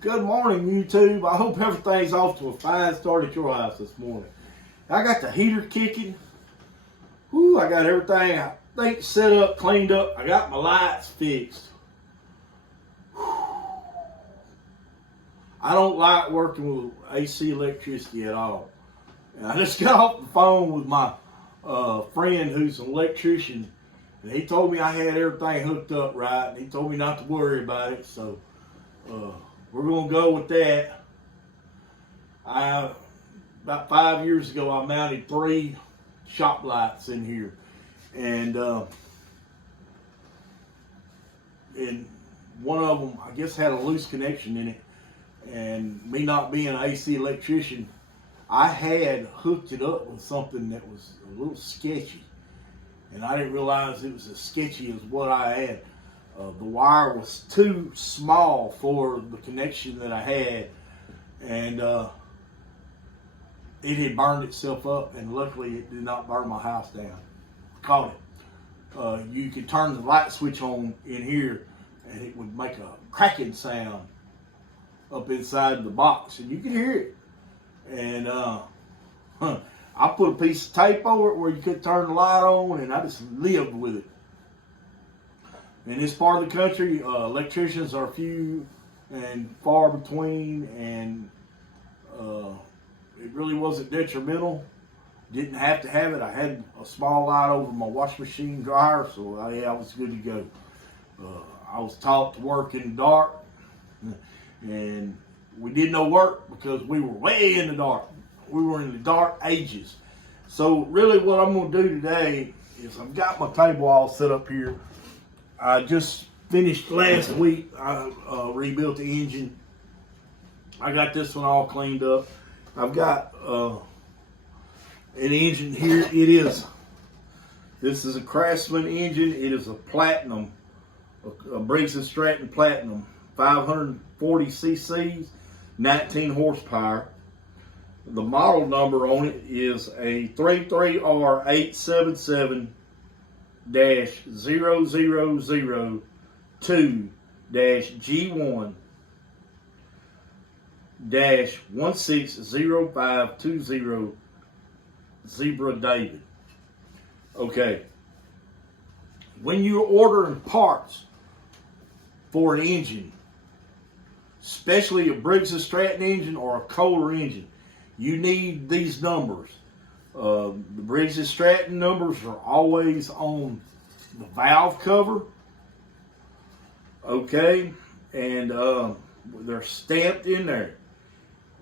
Good morning, YouTube. I hope everything's off to a fine start at your house this morning. I got the heater kicking. Whoo, I got everything I think set up, cleaned up. I got my lights fixed. I don't like working with AC electricity at all. And I just got off the phone with my friend who's an electrician, and he told me I had everything hooked up right, and he told me not to worry about it, so we're going to go with that. About 5 years ago, I mounted 3 shop lights in here, and one of them, I guess, had a loose connection in it, and me not being an AC electrician, I had hooked it up with something that was a little sketchy, and I didn't realize it was as sketchy as what I had. The wire was too small for the connection that I had, and it had burned itself up, and luckily it did not burn my house down. Caught it. You could turn the light switch on in here, and it would make a cracking sound up inside the box, and you could hear it. And I put a piece of tape over it where you could turn the light on, and I just lived with it. In this part of the country, electricians are few and far between, and it really wasn't detrimental. Didn't have to have it. I had a small light over my washing machine dryer, so I was good to go. I was taught to work in the dark, and we did no work because we were way in the dark. We were in the dark ages. So really what I'm going to do today is I've got my table all set up here. I just finished last week. I rebuilt the engine. I got this one all cleaned up. I've got an engine here. This is a Craftsman engine. It is a Platinum, a Briggs & Stratton Platinum, 540 cc's, 19 horsepower. The model number on it is a 33R877-0002-G1-160520 Zebra David. Okay. When you're ordering parts for an engine, especially a Briggs & Stratton engine or a Kohler engine, you need these numbers. The Briggs & Stratton numbers are always on the valve cover, okay, and they're stamped in there,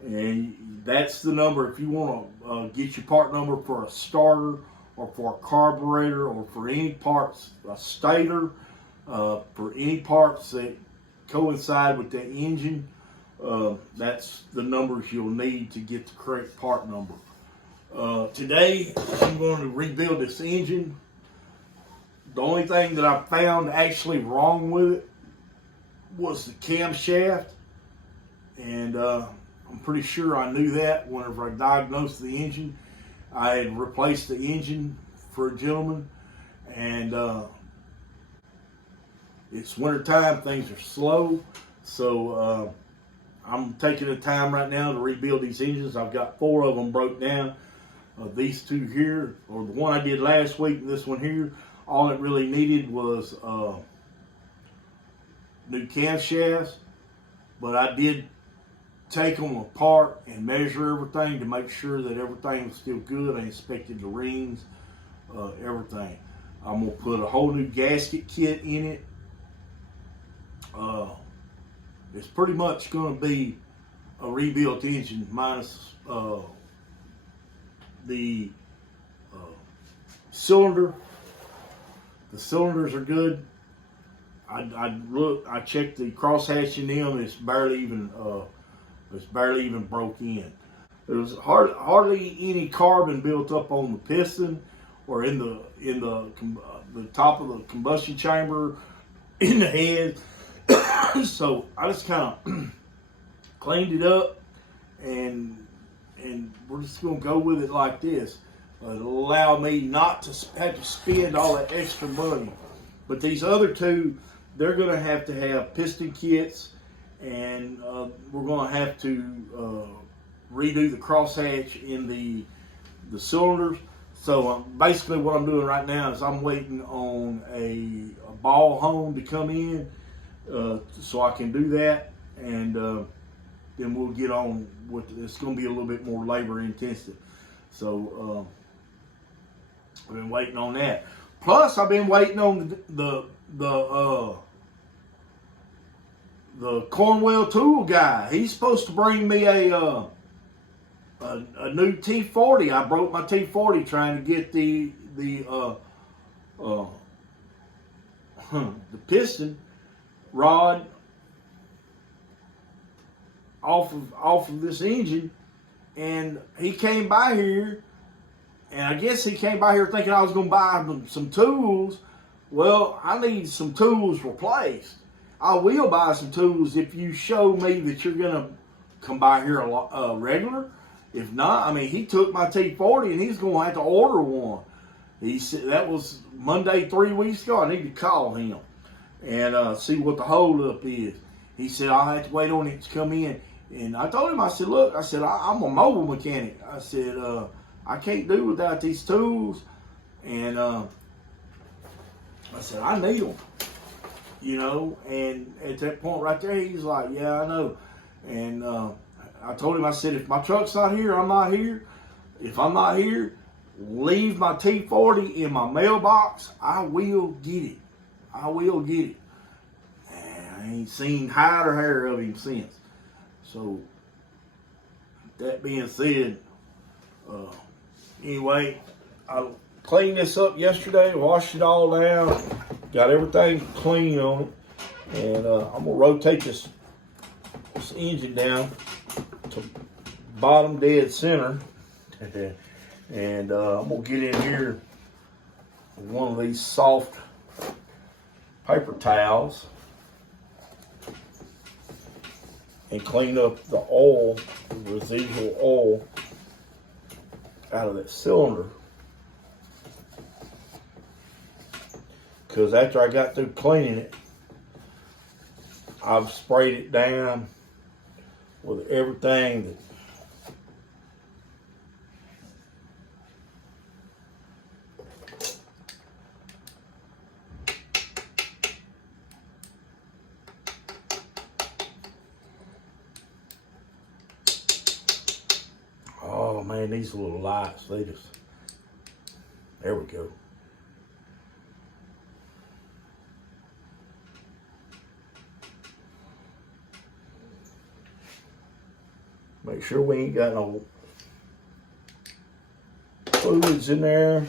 and that's the number if you want to get your part number for a starter or for a carburetor or for any parts, a stator, for any parts that coincide with the engine. That's the numbers you'll need to get the correct part number. Today I'm going to rebuild this engine. The only thing that I found actually wrong with it was the camshaft, and I'm pretty sure I knew that whenever I diagnosed the engine. I had replaced the engine for a gentleman, and it's winter time, things are slow, so I'm taking the time right now to rebuild these engines. I've got 4 of them broke down. These 2 here, or the one I did last week and this one here, all it really needed was new camshafts, but I did take them apart and measure everything to make sure that everything was still good. I inspected the rings, everything. I'm going to put a whole new gasket kit in it. It's pretty much going to be a rebuilt engine minus the cylinder. The cylinders are good. I checked the crosshatch in them. It's barely even broke in. There's hardly any carbon built up on the piston or in the top of the combustion chamber, in the head. So I just kind of cleaned it up, and we're just gonna go with it like this. It'll allow me not to have to spend all that extra money. But these other two, they're gonna have to have piston kits, and we're going to have to redo the crosshatch in the cylinders. So basically what I'm doing right now is I'm waiting on a ball hone to come in so I can do that, and then we'll get on with it's going to be a little bit more labor intensive. So I've been waiting on that. Plus I've been waiting on the Cornwell tool guy. He's supposed to bring me a new T40. I broke my T40 trying to get the piston rod off of this engine, and he came by here, and I guess he came by here thinking I was going to buy some tools. Well, I need some tools replaced. I will buy some tools if you show me that you're going to come by here regular. If not, I mean, he took my T40 and he's going to have to order one. He said that was Monday 3 weeks ago. I need to call him and see what the holdup is. He said I'll have to wait on it to come in. And I told him, I said, look, I said, I'm a mobile mechanic. I said, I can't do without these tools. And I said, I need them. You know, and at that point right there, he's like, yeah, I know. And I told him, I said, if my truck's not here, I'm not here. If I'm not here, leave my T40 in my mailbox. I will get it. I will get it. And I ain't seen hide or hair of him since. So, that being said, anyway, I cleaned this up yesterday, washed it all down, got everything clean on it, and I'm gonna rotate this engine down to bottom dead center, and I'm gonna get in here with one of these soft paper towels and clean up the oil, the residual oil out of that cylinder. Because after I got through cleaning it, I've sprayed it down with everything that oh man, these little lights, they just, there we go. Make sure we ain't got no fluids in there.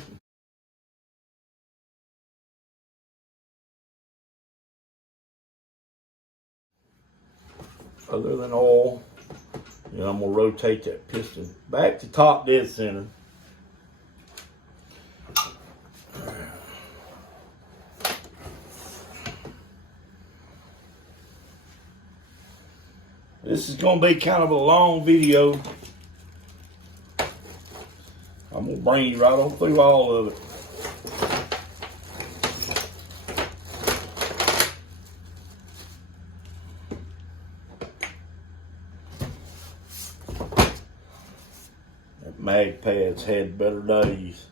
Other than oil. And I'm gonna rotate that piston back to top dead center. This is gonna be kind of a long video. I'm gonna bring you right on through all of it. That mag pad's had better days.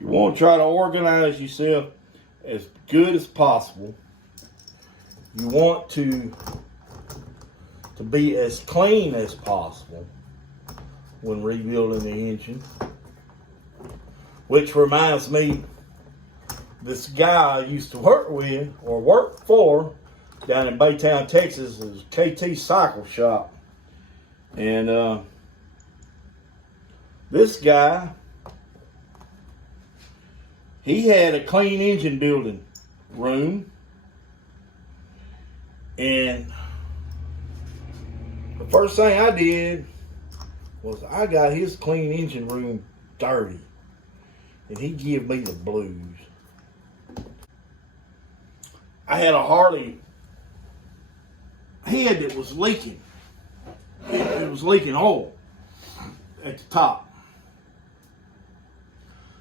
You want to try to organize yourself as good as possible. You want to be as clean as possible when rebuilding the engine. Which reminds me, this guy I used to work with or work for down in Baytown, Texas, is KT Cycle Shop. And this guy, he had a clean engine building room, and the first thing I did was I got his clean engine room dirty. and he give me the blues. I had a Harley head that was leaking. It was leaking oil at the top.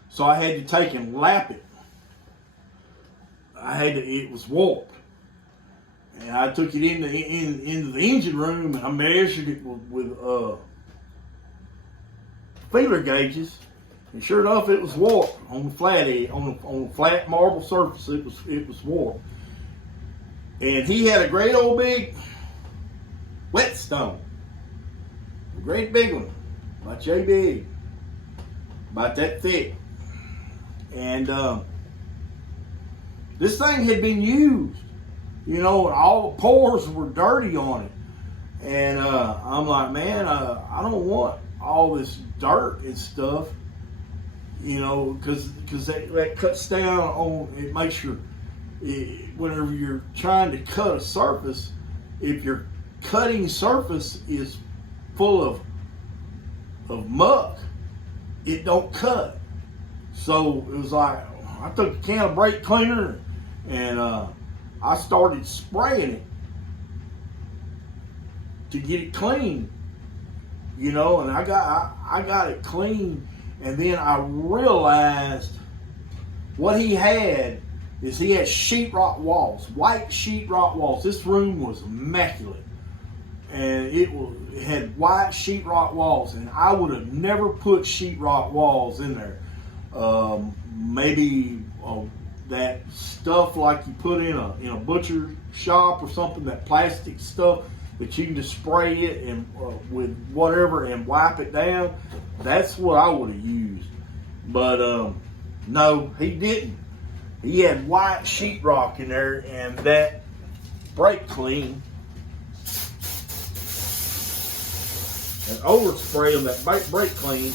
So I had to take and lap it. It was warped. And I took it into the engine room and I measured it with feeler gauges. And sure enough, it was warped on the flat edge, on the flat marble surface. It was warped. And he had a great old big whetstone, a great big one, about yay big, about that thick. And this thing had been used, you know, and all the pores were dirty on it. And I'm like, man, I don't want all this dirt and stuff, you know, because that cuts down on, it makes your, whenever you're trying to cut a surface, if your cutting surface is full of muck, it don't cut. So it was like, I took a can of brake cleaner and I started spraying it to get it clean, you know, and I got it clean. And then I realized what he had is he had sheetrock walls, white sheetrock walls. This room was immaculate. And it had white sheetrock walls, and I would have never put sheetrock walls in there. Maybe that stuff like you put in a butcher shop or something, that plastic stuff that you can just spray it and with whatever and wipe it down. That's what I would have used. But no, he didn't. He had white sheetrock in there, and that brake clean and overspray on that brake clean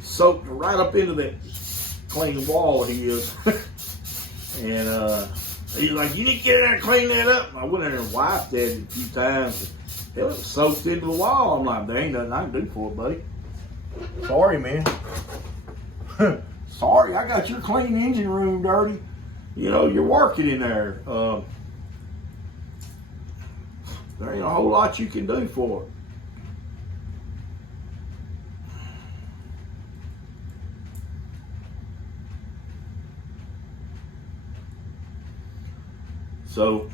soaked right up into that clean wall he is. And he's like, you need to get in there and clean that up. And I went in there and wiped that a few times. It was soaked into the wall. I'm like, there ain't nothing I can do for it, buddy. Sorry, man. Sorry, I got your clean engine room dirty. You know, you're working in there. There ain't a whole lot you can do for it. So,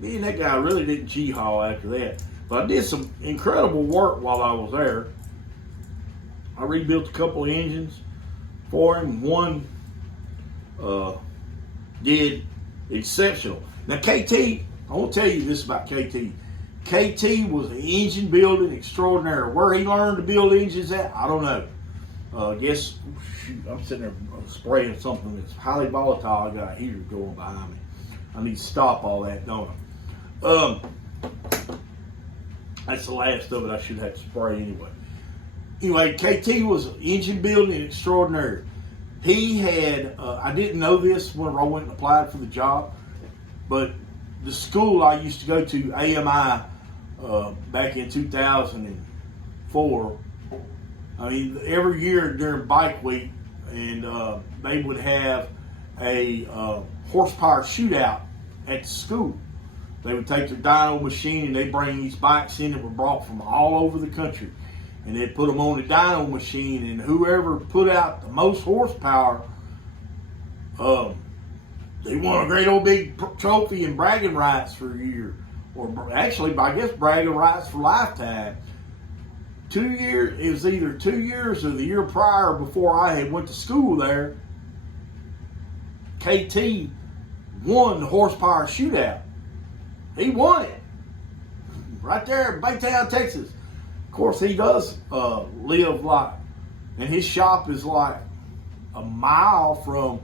me and that guy really didn't gee-haw after that. But I did some incredible work while I was there. I rebuilt a couple of engines for him. One did exceptional. Now, KT, I want to tell you this about KT. KT was an engine building extraordinary. Where he learned to build engines at, I don't know. I guess, shoot, I'm sitting there spraying something that's highly volatile. I got a heater going behind me. I need to stop all that, don't I? That's the last of it. I should have to spray anyway. Anyway, KT was an engine building extraordinary. He had, I didn't know this when I went and applied for the job, but the school I used to go to, AMI, back in 2004, I mean, every year during bike week, and they would have a horsepower shootout at the school. They would take their dyno machine and they bring these bikes in that were brought from all over the country. And they'd put them on the dyno machine, and whoever put out the most horsepower, they won a great old big trophy and bragging rights for a year. Or actually, I guess bragging rights for lifetime. 2 years, it was either 2 years or the year prior before I had went to school there, KT won the horsepower shootout. He won it. Right there in Baytown, Texas. Of course, he does live like, and his shop is like a mile from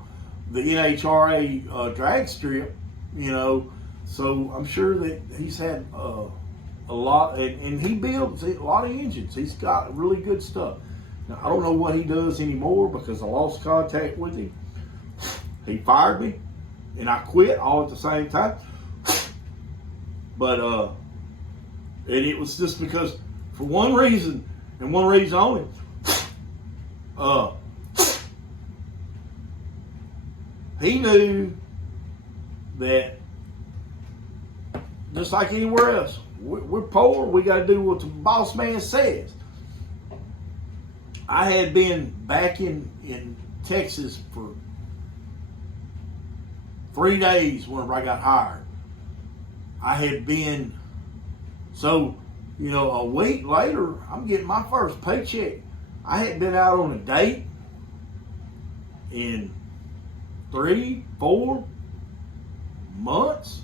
the NHRA drag strip, you know. So I'm sure that he's had a lot, and he builds a lot of engines. He's got really good stuff. Now, I don't know what he does anymore because I lost contact with him. He fired me, and I quit all at the same time. But and it was just because, for one reason and one reason only, He knew that just like anywhere else, we're poor. We got to do what the boss man says. I had been back in Texas for 3 days whenever I got hired. I had been, so, a week later, I'm getting my first paycheck. I hadn't been out on a date in 3-4 months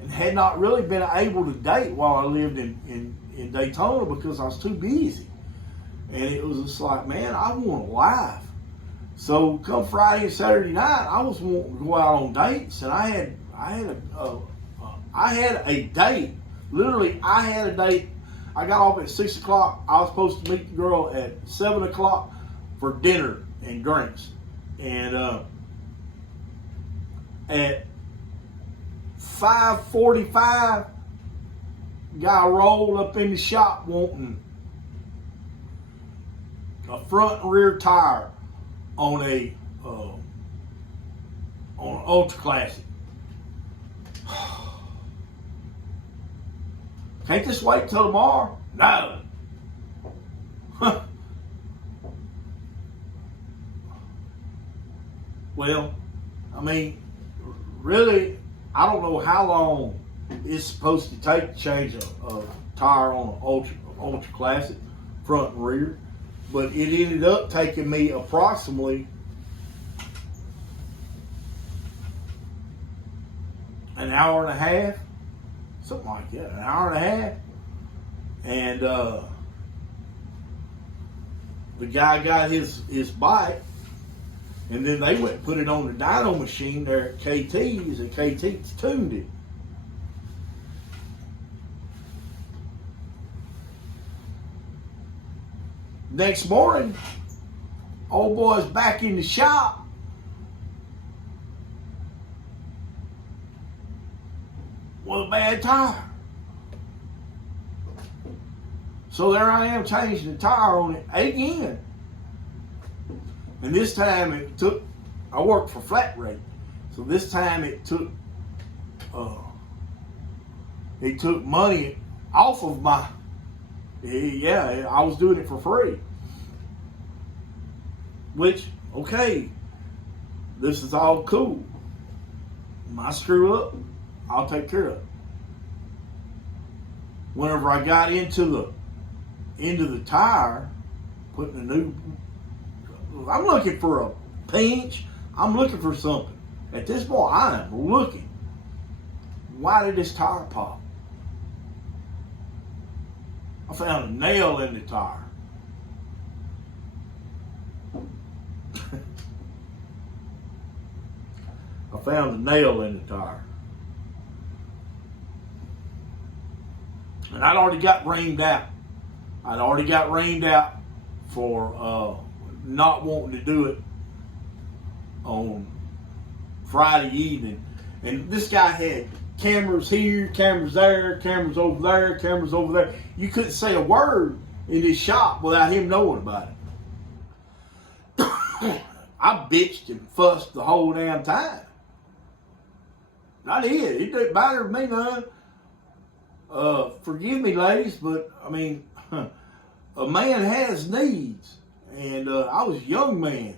and had not really been able to date while I lived in Daytona because I was too busy. And it was just like, man, I want a life. So come Friday and Saturday night, I was wanting to go out on dates, and I had a date. Literally, I had a date. I got off at 6 o'clock. I was supposed to meet the girl at 7 o'clock for dinner and drinks. And at 5:45, guy rolled up in the shop wanting a front and rear tire on an Ultra Classic. Can't this wait till tomorrow? No. Well, I mean, really, I don't know how long it's supposed to take to change a tire on an Ultra Classic, front and rear, but it ended up taking me approximately an hour and a half, something like that, an hour and a half. And the guy got his bike, and then they went and put it on the dyno machine there at KT's, and KT's tuned it. Next morning, old boy's back in the shop. With a bad tire. So there I am changing the tire on it again. And this time I worked for flat rate. So this time it took money off of my, I was doing it for free. Which, okay, this is all cool. When I screw up, I'll take care of it. Whenever I got into the tire, putting a new, I'm looking for a pinch. I'm looking for something. At this point, I am looking. Why did this tire pop? I found a nail in the tire. I found a nail in the tire. And I'd already got rained out. I'd already got rained out for not wanting to do it on Friday evening. And this guy had cameras here, cameras there, cameras over there, cameras over there. You couldn't say a word in this shop without him knowing about it. I bitched and fussed the whole damn time. I did. It didn't matter to me none. Forgive me, ladies, but I mean, a man has needs, and I was a young man,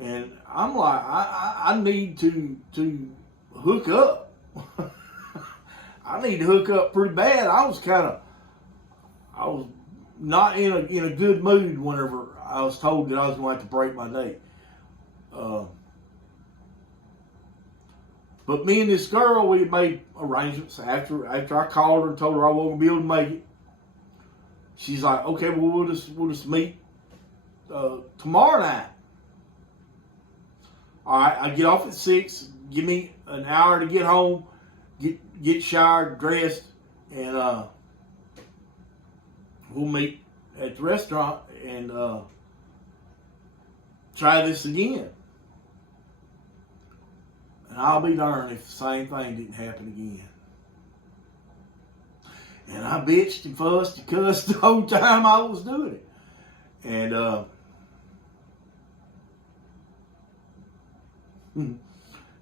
and I'm like, I need to hook up. I need to hook up pretty bad. I was not in a good mood whenever I was told that I was going to have to break my date. But me and this girl, we made arrangements after I called her and told her I wasn't going to be able to make it. She's like, okay, well, we'll just meet tomorrow night. All right, I get off at 6. Give me an hour to get home, get showered, dressed, and we'll meet at the restaurant and try this again. And I'll be darned if the same thing didn't happen again. And I bitched and fussed and cussed the whole time I was doing it. And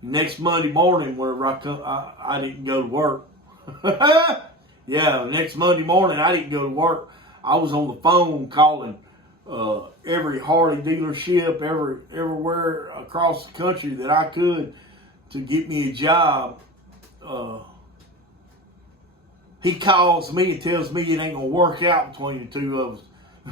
Next Monday morning, whenever I didn't go to work. Yeah, next Monday morning, I didn't go to work. I was on the phone calling every Harley dealership, everywhere across the country that I could to get me a job. He calls me and tells me it ain't gonna work out between the two of us.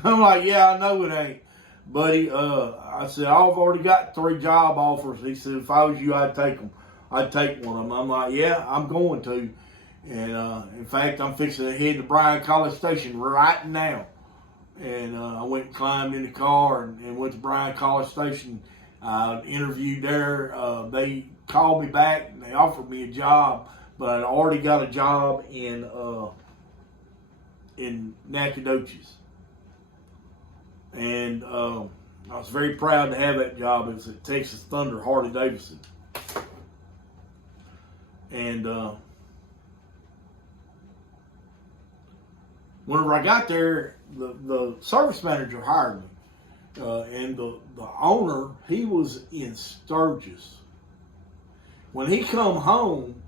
I'm like, yeah, I know it ain't, buddy. I said, I've already got 3 job offers. He said, if I was you, I'd take them. I'd take one of them. I'm like, yeah, I'm going to. And in fact, I'm fixing to head to Bryan College Station right now. And I went and climbed in the car and went to Bryan College Station. Interviewed there. They called me back and they offered me a job, but I'd already got a job in Nacogdoches. And I was very proud to have that job. It was at Texas Thunder, Harley Davidson. And whenever I got there, the service manager hired me. And the owner, he was in Sturgis. When he come home,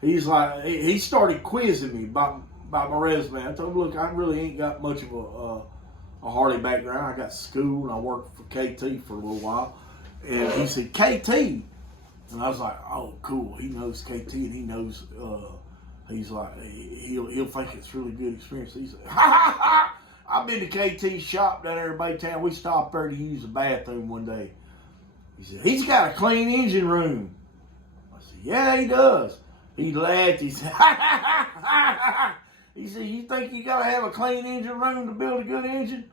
he's like, he started quizzing me about my resume. I told him, look, I really ain't got much of a Harley background. I got school and I worked for KT for a little while. And he said, KT? And I was like, oh, cool. He knows KT and he knows, he's like, he'll think it's really good experience. He said, I've been to KT's shop down there in Baytown. We stopped there to use the bathroom one day. He said, he's got a clean engine room. I said, yeah, he does. He laughed. He said, he said, you think you got to have a clean engine room to build a good engine?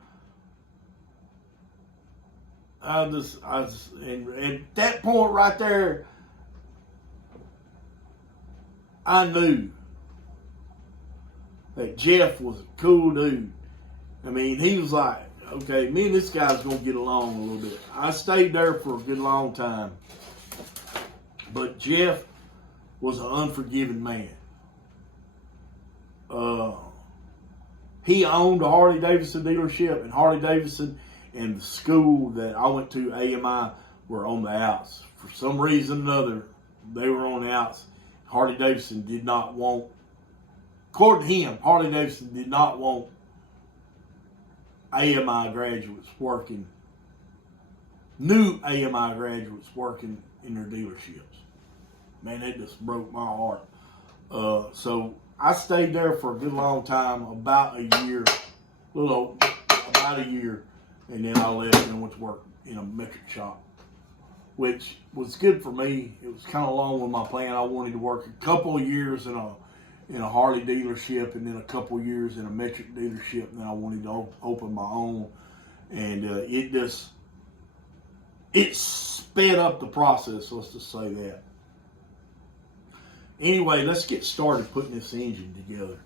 And at that point right there, I knew that Jeff was a cool dude. I mean, he was like, okay, me and this guy's going to get along a little bit. I stayed there for a good long time. But Jeff was an unforgiving man. He owned a Harley Davidson dealership, and Harley Davidson and the school that I went to, AMI, were on the outs. For some reason or another, they were on the outs. Harley Davidson did not want, according to him, Harley Davidson did not want AMI graduates working, new AMI graduates working in their dealerships. Man, that just broke my heart. So I stayed there for a good long time, about a year, about a year, and then I left and went to work in a metric shop, which was good for me. It was kind of along with my plan. I wanted to work a couple of years in a Harley dealership, and then a couple of years in a metric dealership, and then I wanted to open my own. And it sped up the process, let's just say that. Anyway, let's get started putting this engine together.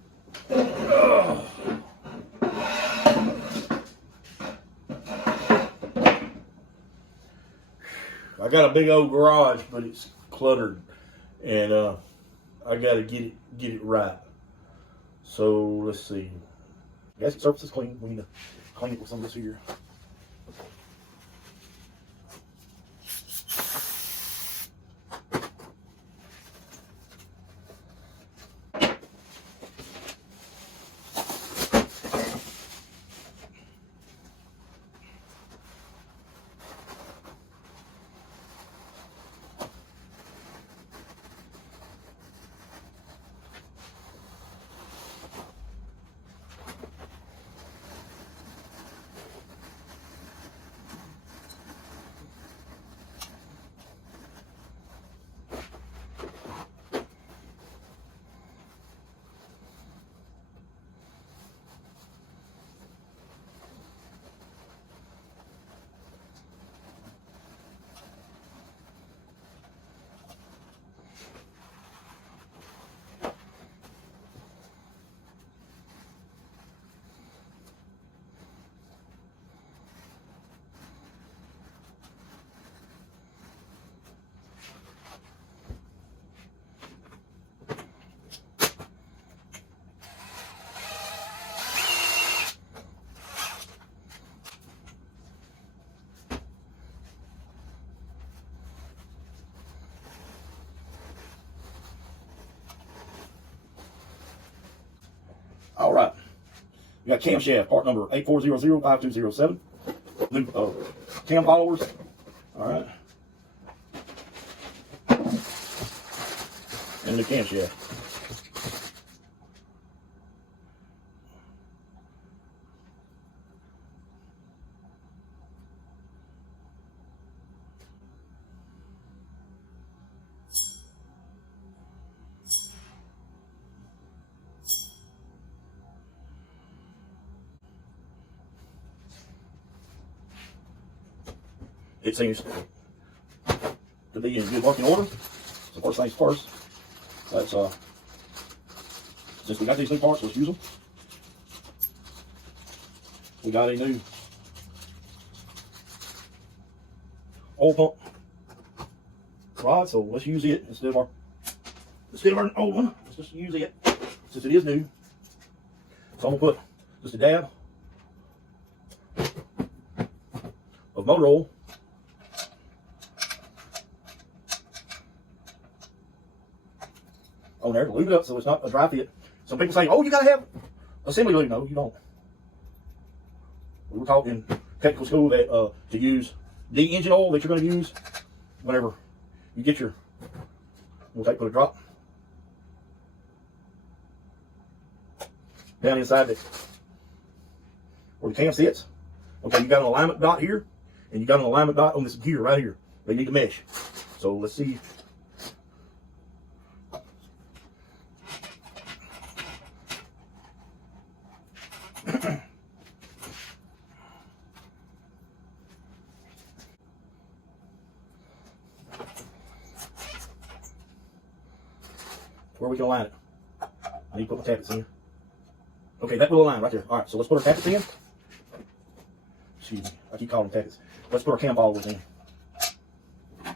I got a big old garage, but it's cluttered, and I got to get it right. So let's see. Gasket surface is clean. We need to clean it with some of this here. All right. We got camshaft, part number 84005207. New cam followers. All right. And the camshaft. It seems to be in good working order. So first things first, let's since we got these new parts, let's use them. We got a new oil pump rod, so let's use it instead of our old one. Let's just use it since it is new. So I'm gonna put just a dab of motor oil on there to lube it up so it's not a dry fit. Some people say, oh, you gotta have assembly lube. No, you don't. We were taught in technical school that to use the engine oil that you're going to use whenever you get your, put a drop down inside where the cam sits. Okay, you got an alignment dot here, and you got an alignment dot on this gear right here. They need to mesh. So let's see. Where we can align it. I need to put my tappets in. Okay, that will align right there. All right, so let's put our tappets in. Excuse me, I keep calling them tappets. Let's put our cam followers in. Okay,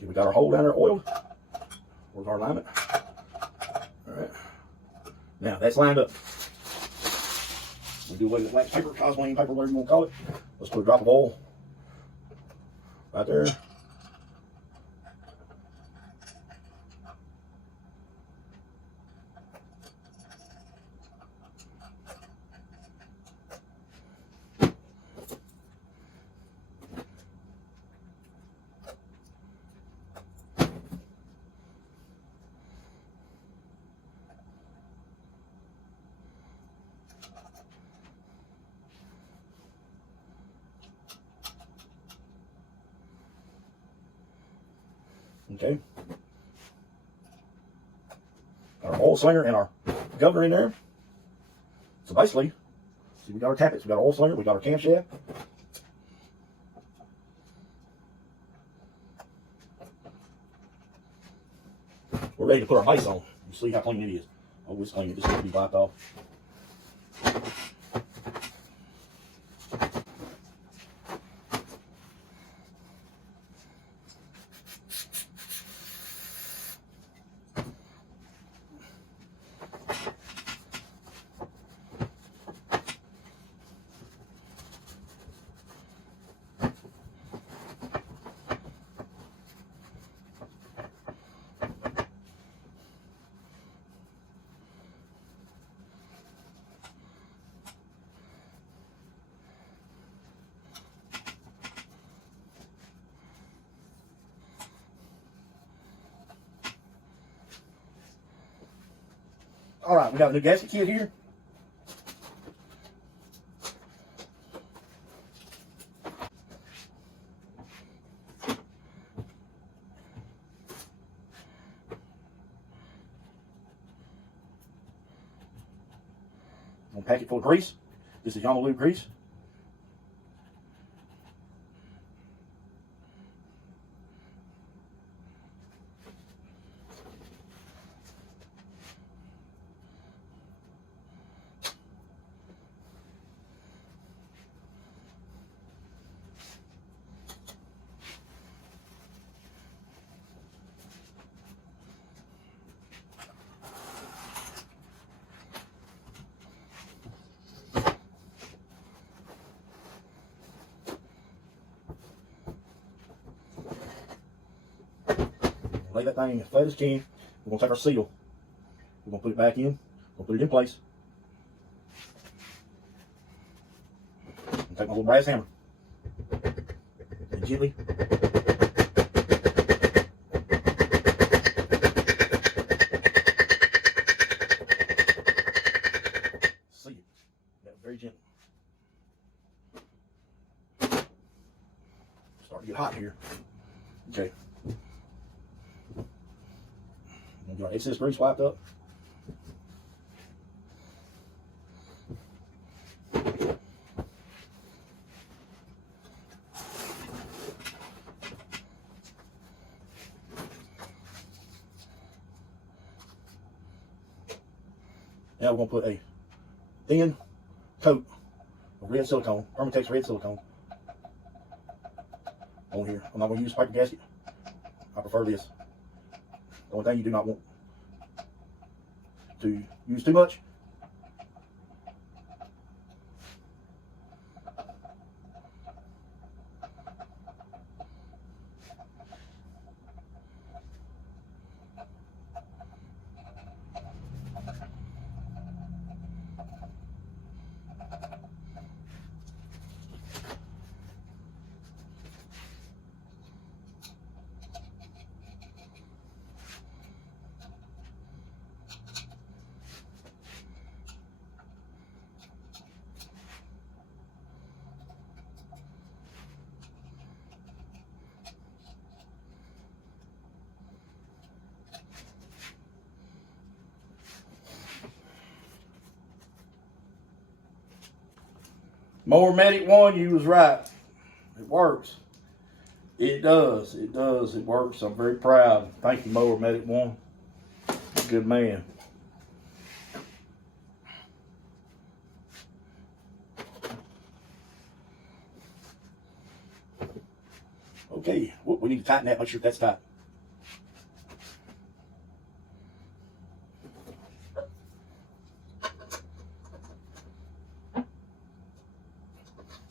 we got our hole down there oiled. Where's our alignment? All right. Now that's lined up. We'll do away with wax paper, cosplane paper, whatever you want to call it. Let's put a drop of oil right there. Okay. Our oil slinger and our governor in there. So basically, see, we got our tappets, we got our oil slinger, we got our camshaft. We're ready to put our base on. You see how clean it is. Oh, it's clean. It just needs to be wiped off. All right, we got a new gasket kit here. I'm gonna pack it full of grease. This is Yamalu grease. Lay that thing as flat as can. We're gonna take our seal. We're gonna put it back in. We'll put it in place. And take my little brass hammer and gently seal it. Yeah, very gently. Starting to get hot here. Okay. We'll get our excess grease wiped up. Now we're going to put a thin coat of red silicone, Permatex red silicone, on here. I'm not going to use a paper gasket. I prefer this. The only thing you do not want to use too much More Medic 1, you was right. It works. It does. It does. It works. I'm very proud. Thank you, Mower Medic 1. Good man. Okay, we need to tighten that. Make sure that's tight.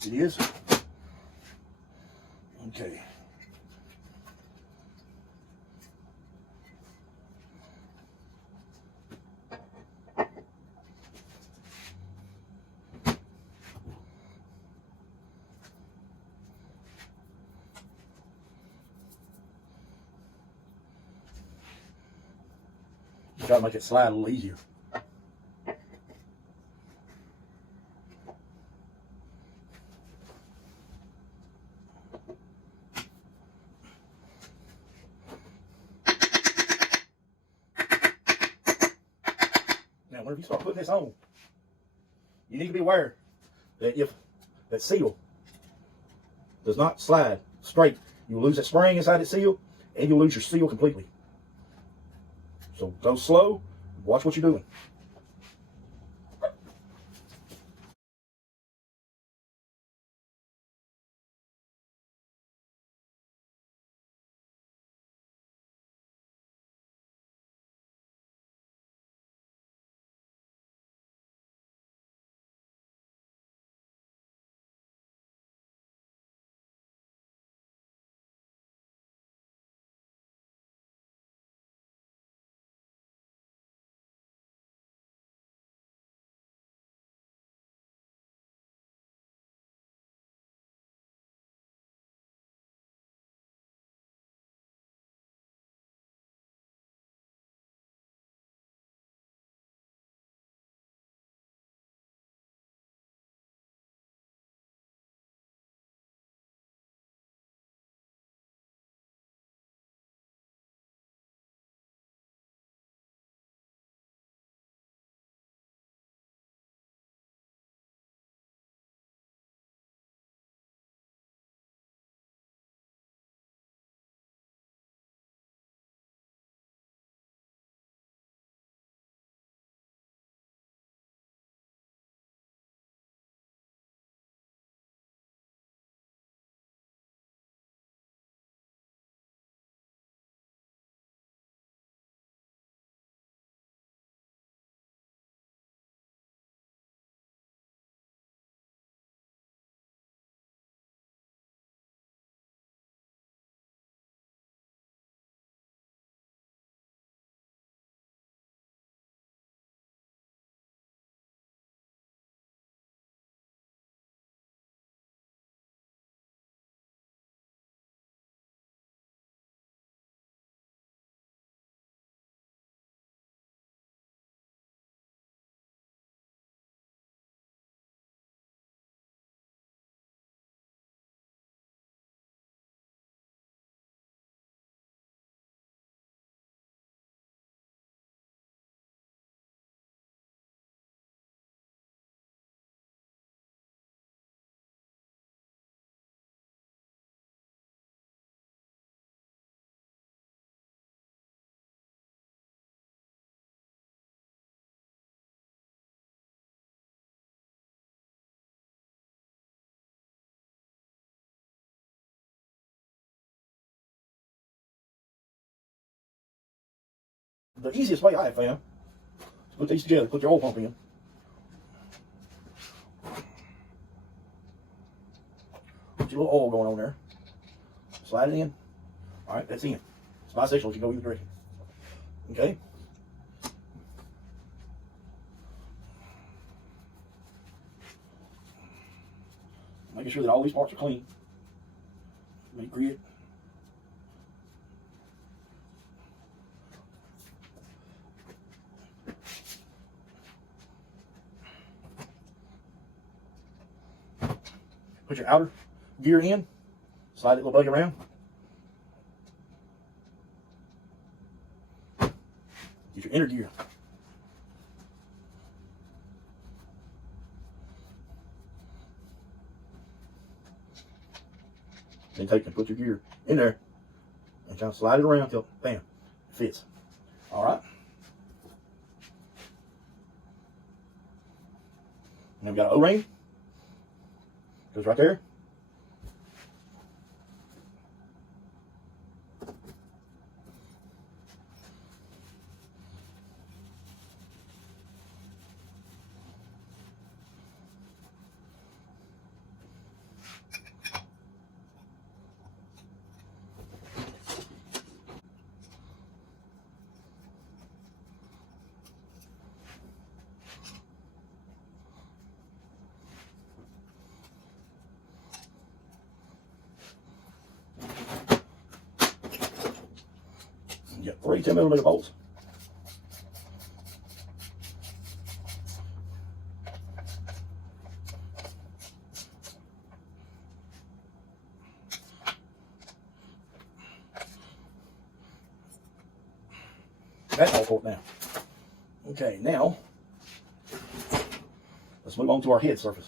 It is. Okay. Try to make it slide a little easier. Now, whenever you start putting this on, you need to be aware that if that seal does not slide straight, you'll lose that spring inside that seal, and you'll lose your seal completely. So go slow, watch what you're doing. the easiest way I have found is put these together, put your oil pump in. Put your little oil going on there. Slide it in. All right, that's in. It's bisexual, it can go either direction. Okay? Making sure that all these parts are clean. Make grit. Put your outer gear in. Slide it a little buggy around. Get your inner gear. Then take and put your gear in there and kind of slide it around till, bam, it fits. All right. And we've got an O-ring. Goes right there. You got 3 10mm bolts. That's all for it now. Okay, now let's move on to our head surface.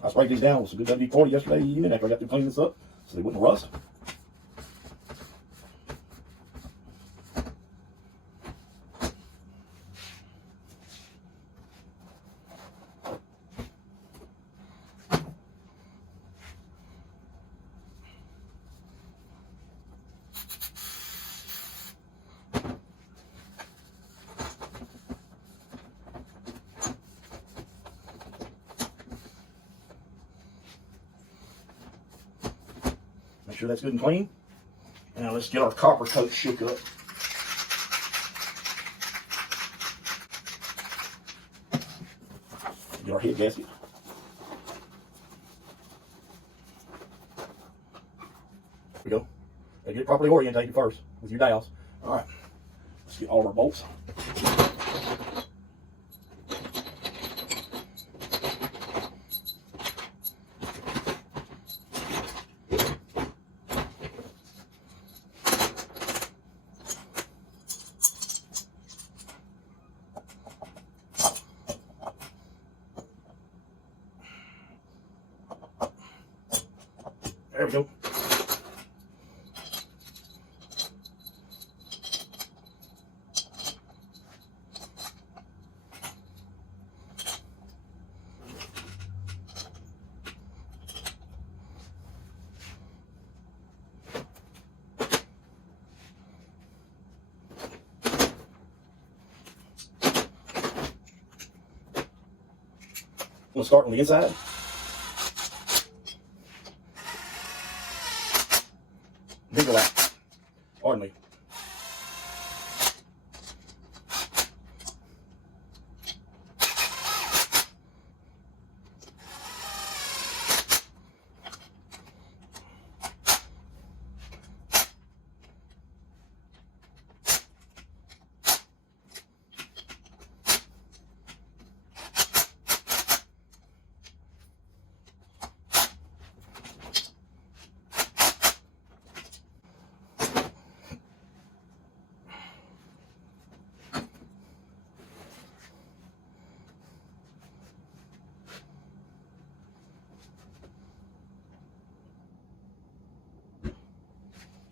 I sprayed these down with some good WD-40 yesterday evening after I got to clean this up so they wouldn't rust. Make sure that's good and clean. Now let's get our copper coat shook up. Get our head gasket. There we go. Gotta get it properly orientated first with your dowels. All right, let's get all of our bolts. There we go. We'll start on the inside. Bigger lap. Pardon me.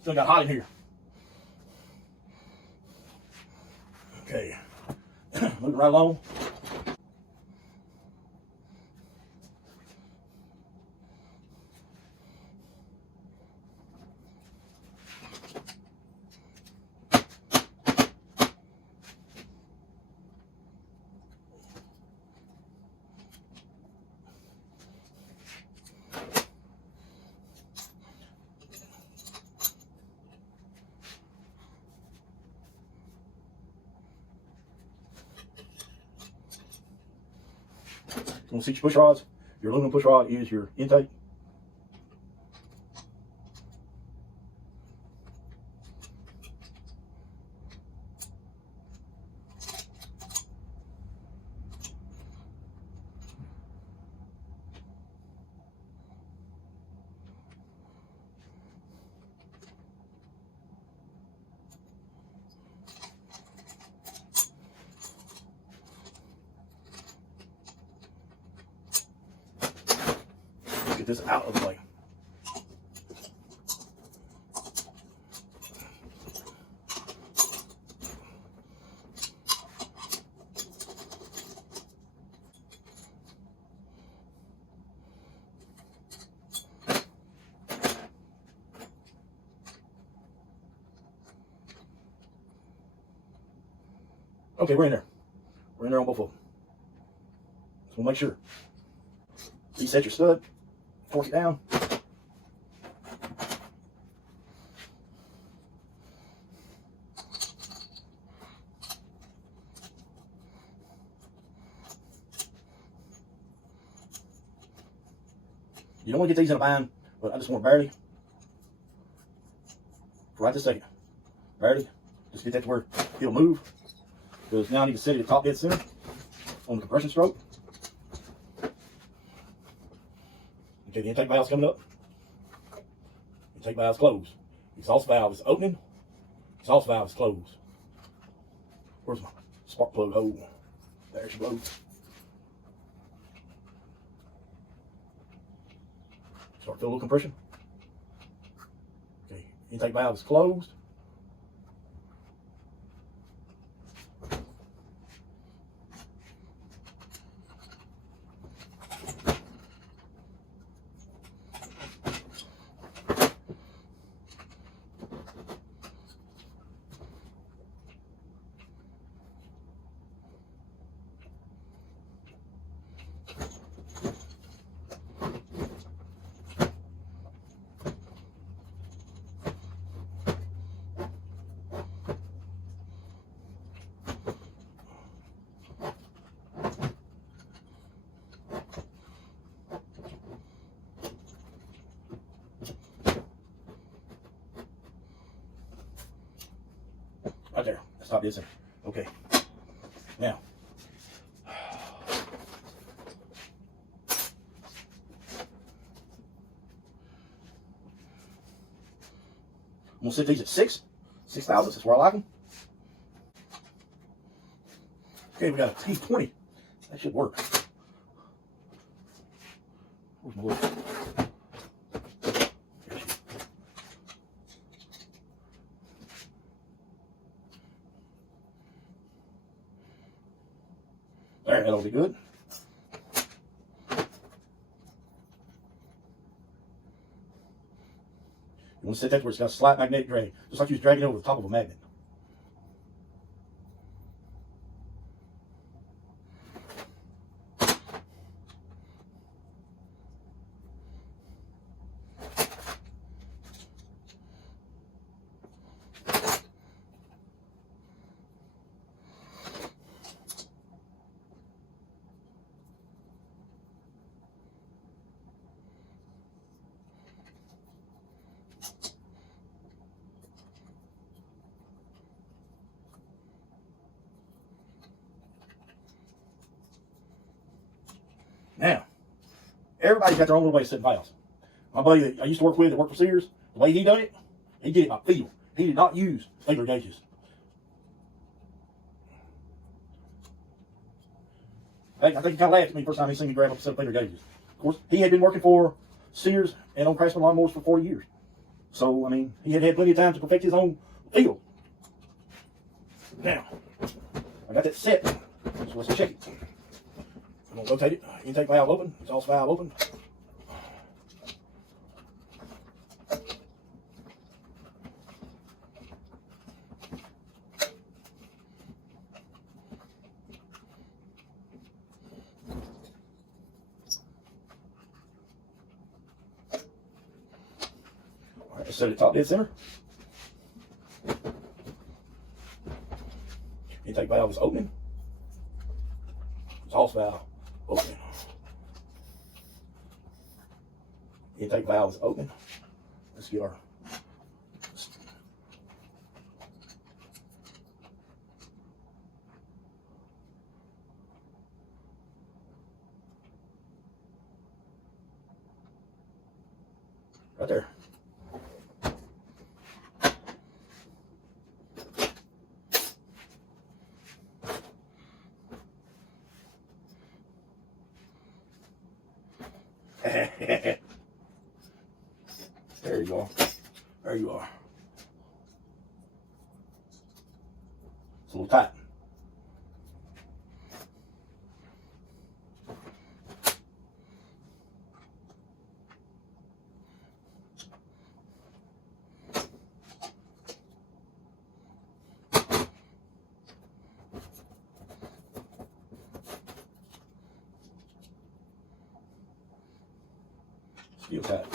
Still got hot in here. Okay. Moving right along. You want to see your push rods? Your aluminum push rod is your intake. Get this out of the way. Okay, we're in there. We're in there on both of them. So we'll make sure. Reset your stud. Torque it down. You don't want to get these in a bind, but I just want barely, for right this second, barely, just get that to where it'll move. Because now I need to set it at top dead center on the compression stroke. Okay, the intake valve's coming up. Intake valve's closed. Exhaust valve is opening. Exhaust valve is closed. Where's my spark plug hole? There's your plug. Start to feel a little compression. Okay, intake valve is closed. Right there. Stop this. Okay. Now. I'm going to set these at 6,000. That's where I like them. Okay, we got a T20. That should work. Where's my little... There, that'll be good. You want to set that where it's got a slight magnetic drag, just like you was dragging over the top of a magnet. Now, everybody's got their own little way of setting valves. My buddy that I used to work with that worked for Sears, the way he done it, he did it by feel. He did not use feeler gauges. I think he kind of laughed at me the first time he seen me grab up a set of feeler gauges. Of course, he had been working for Sears and on Craftsman lawnmowers for 40 years. So, I mean, he had plenty of time to perfect his own field. Now, I got that set, so let's check it. I'm gonna rotate it. Intake valve open, exhaust valve open. All right, let's set it top dead center. Intake valve is opening. Exhaust valve open. Intake valve is open. Let's get our right there. There you go. There you are. It's a little tight. Steel tight.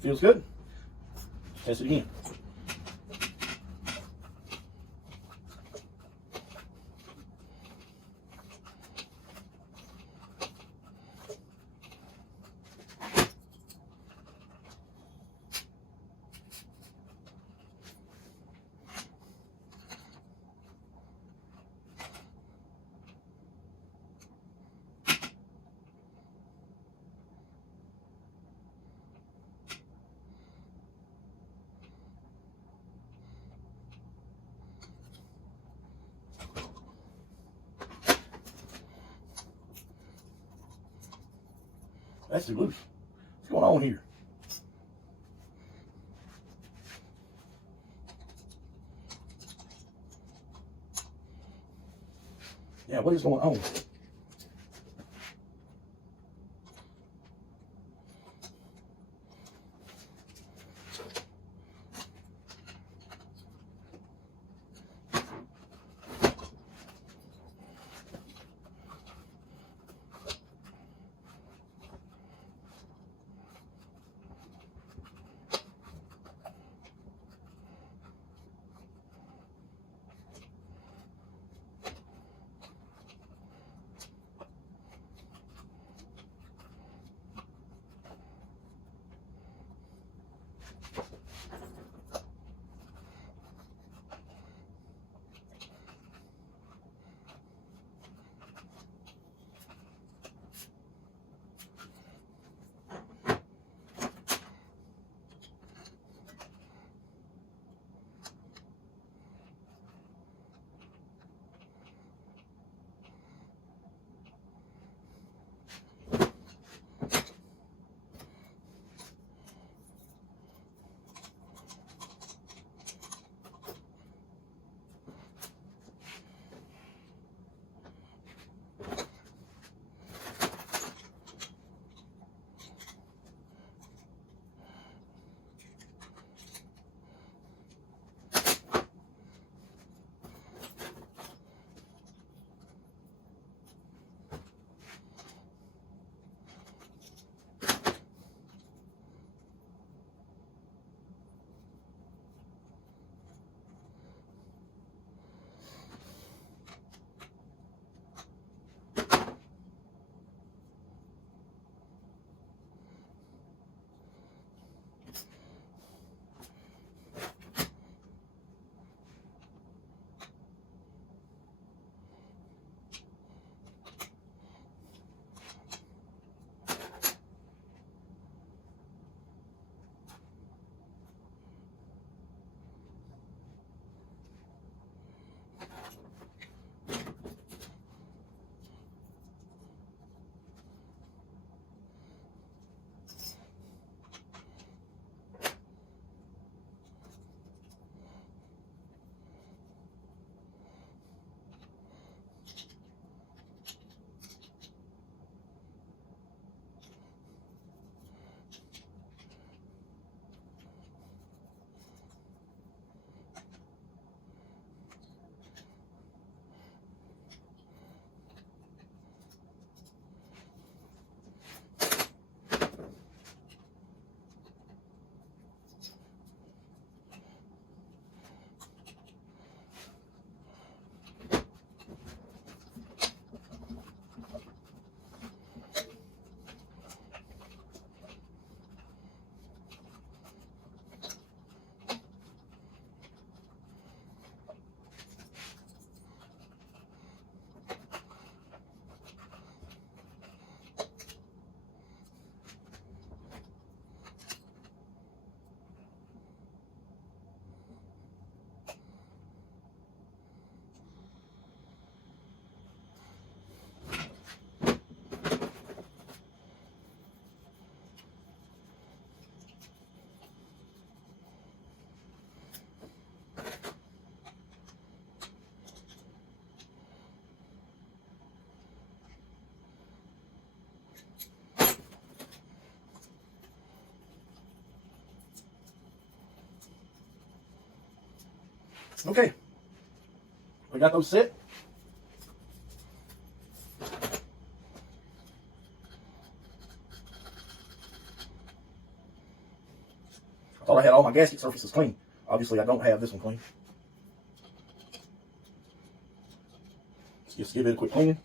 Feels good. Test it again. That's too loose. What's going on here? Yeah, what is going on? Okay, we got those set. I thought I had all my gasket surfaces clean. Obviously, I don't have this one clean. Let's just give it a quick cleaning.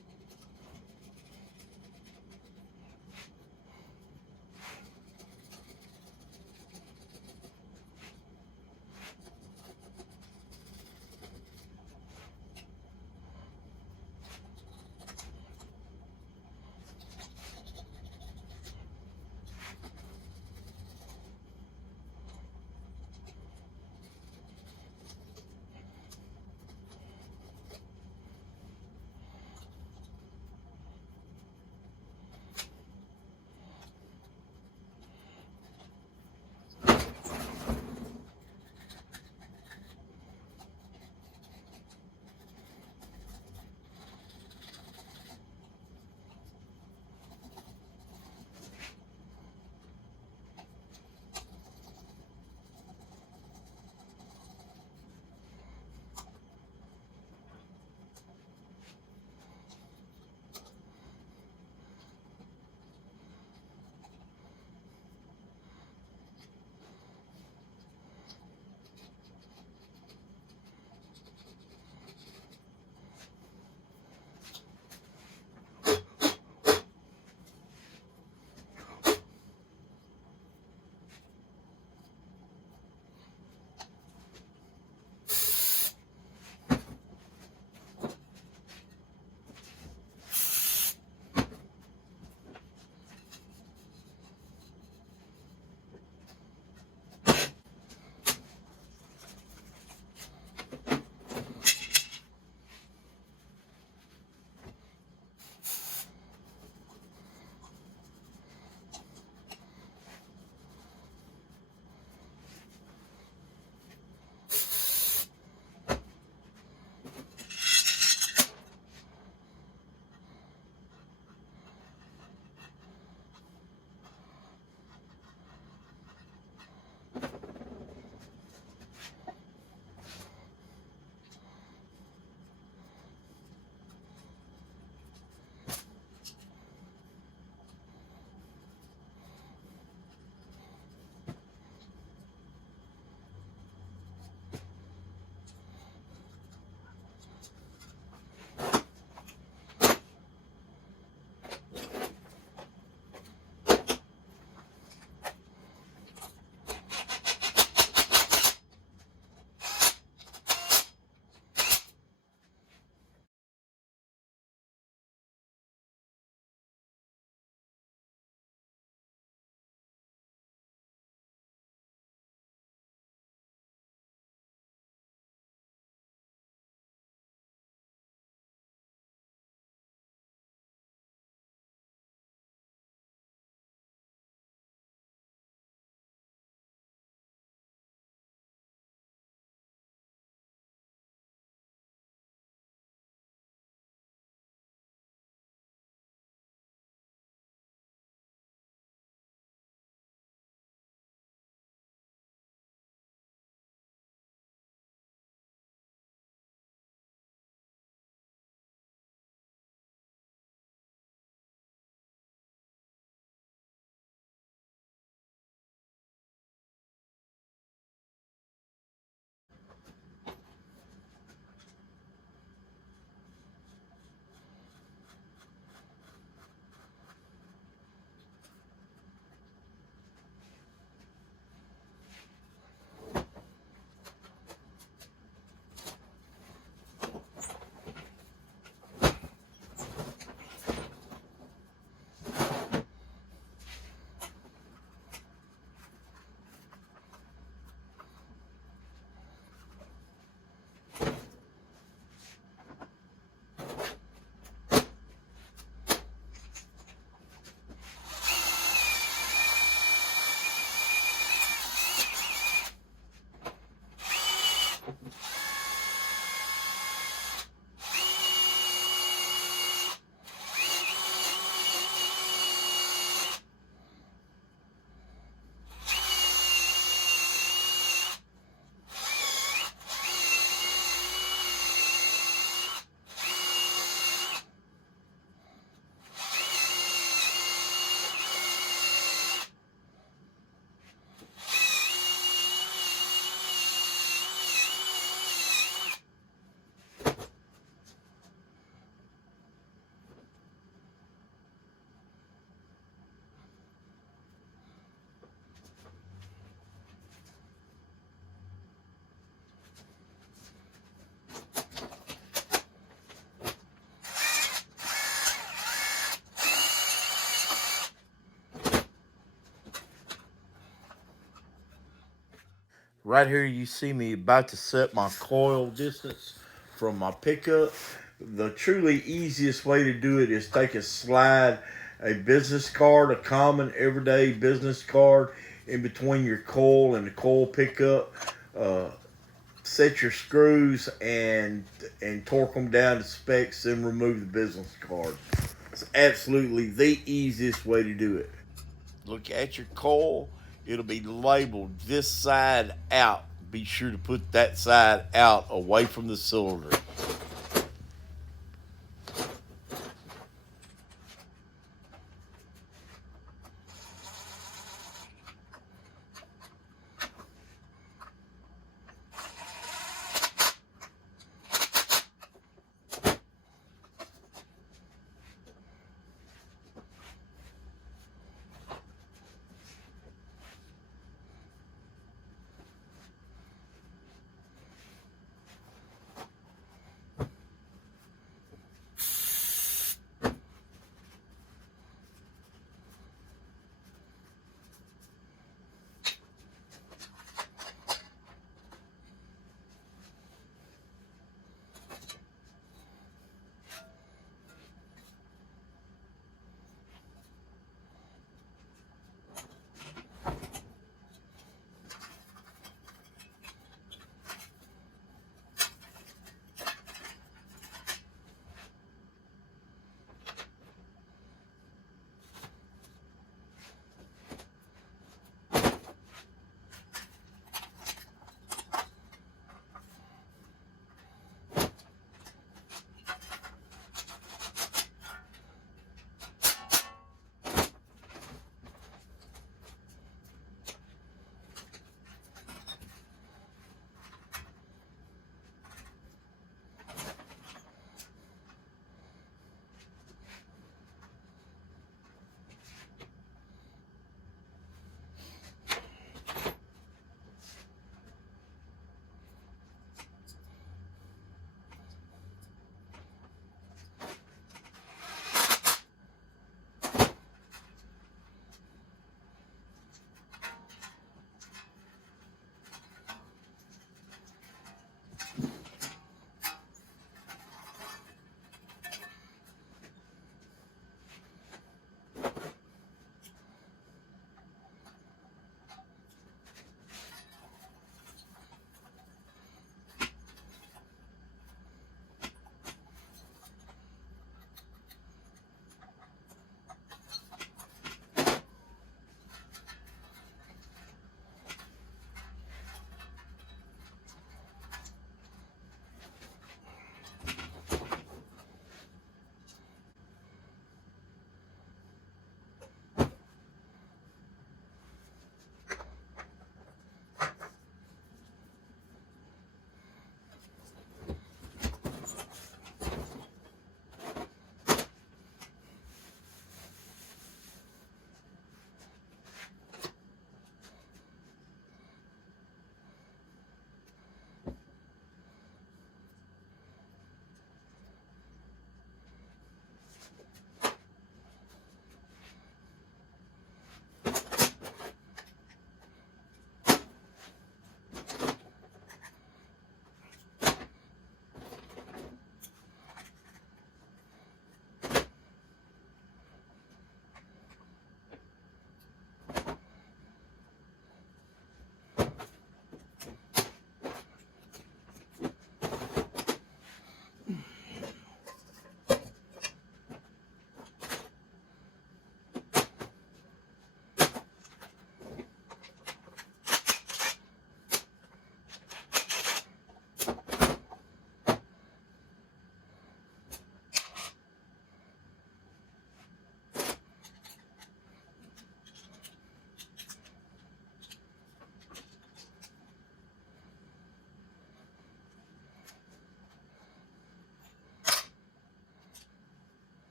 right here you see me about to set my coil distance from my pickup. The truly easiest way to do it is take a business card, a common everyday business card, in between your coil and the coil pickup. Set your screws and torque them down to specs, and remove the business card. It's absolutely the easiest way to do it. Look at your coil. It'll be labeled this side out. Be sure to put that side out away from the cylinder.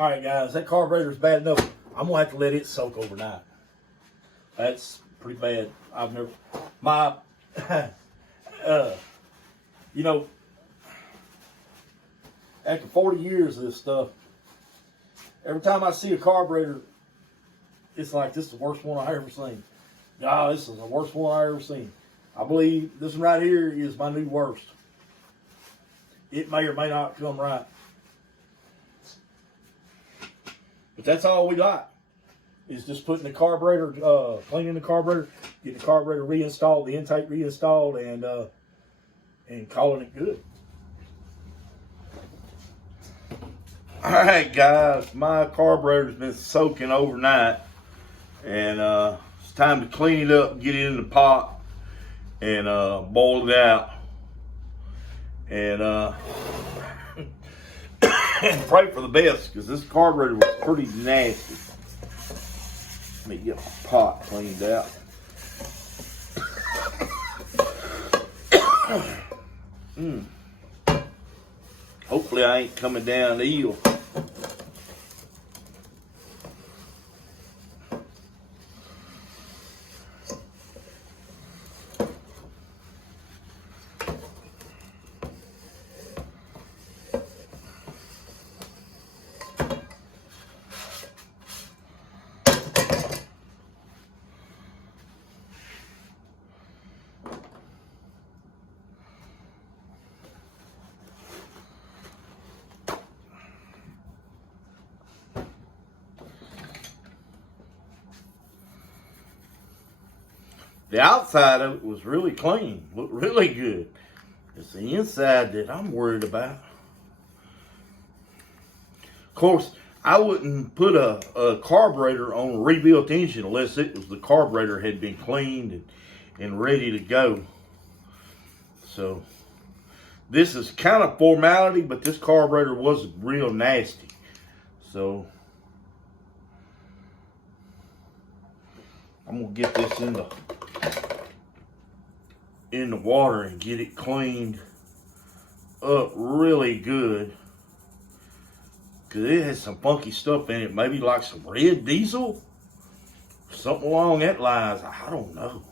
All right, guys, that carburetor's bad enough. I'm gonna have to let it soak overnight. That's pretty bad. I've never, my, you know, after 40 years of this stuff, every time I see a carburetor, it's like, this is the worst one I ever seen. God, this is the worst one I ever seen. I believe this one right here is my new worst. It may or may not come right. But that's all we got, is just putting the carburetor, cleaning the carburetor, getting the carburetor reinstalled, the intake reinstalled, and calling it good. All right, guys, my carburetor's been soaking overnight, and it's time to clean it up, get it in the pot, and boil it out, and and pray for the best, because this carburetor was pretty nasty. Let me get my pot cleaned out. Hopefully I ain't coming down ill. The outside of it was really clean, looked really good. It's the inside that I'm worried about. Of course, I wouldn't put a carburetor on a rebuilt engine unless it was the carburetor had been cleaned and ready to go. So this is kind of formality, but this carburetor was real nasty. So I'm gonna get this in the water and get it cleaned up really good, because it has some funky stuff in it, maybe like some red diesel, something along that lines. I don't know.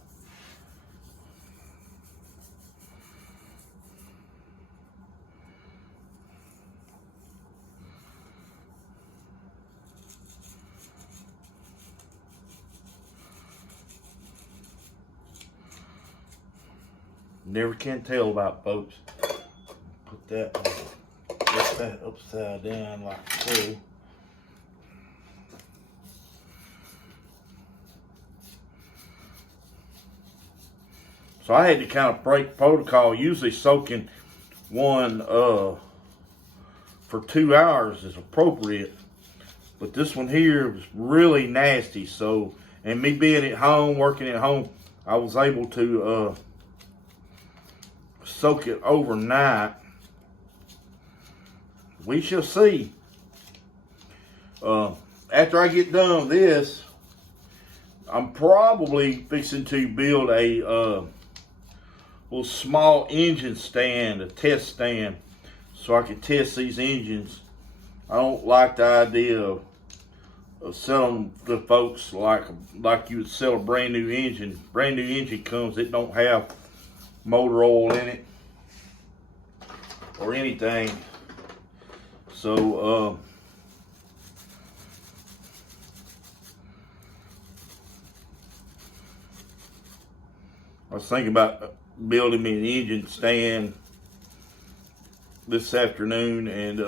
Never can tell about, folks. Put that, get that upside down like so. So I had to kind of break protocol. Usually soaking one for 2 hours is appropriate, but this one here was really nasty. So, and me being at home, working at home, I was able to soak it overnight. We shall see. After I get done with this, I'm probably fixing to build a little small engine stand, a test stand, so I can test these engines. I don't like the idea of selling to folks like you would sell a brand new engine. Brand new engine comes, it don't have motor oil in it or anything. So I was thinking about building me an engine stand this afternoon, and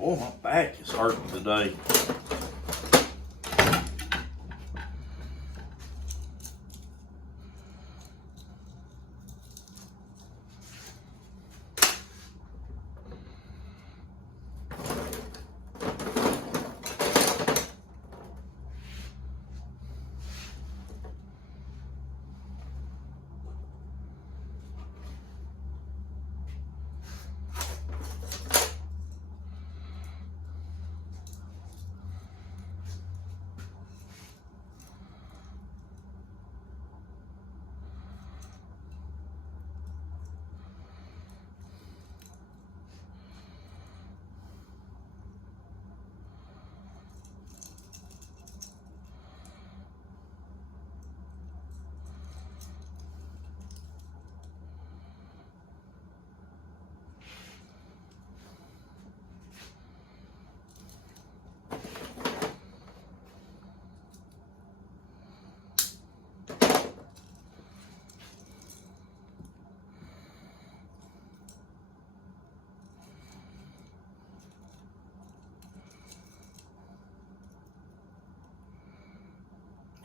Boy, my back is hurting today.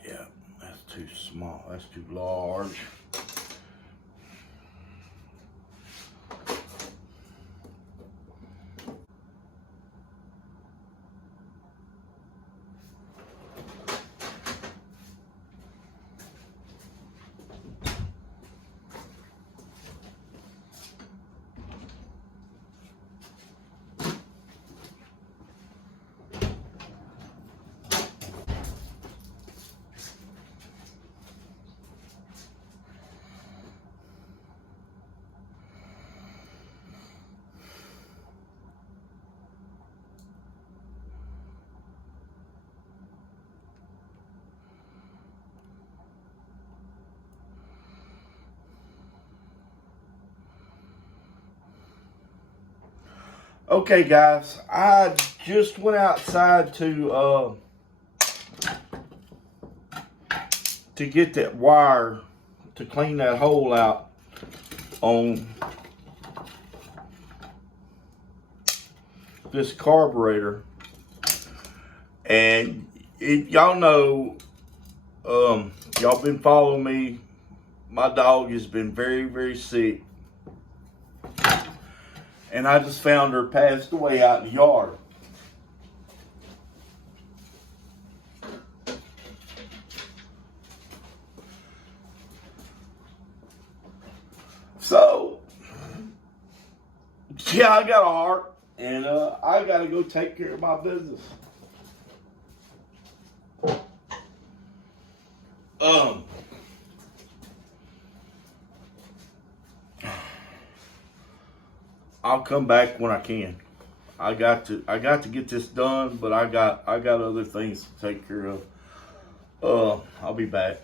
Yeah, that's too small. That's too large. Okay, guys, I just went outside to get that wire to clean that hole out on this carburetor, and y'all know, y'all been following me. My dog has been very, very sick. And I just found her passed away out in the yard. So, yeah, I got a heart, and I got to go take care of my business. I'll come back when I can. I got to get this done, but I got other things to take care of. I'll be back.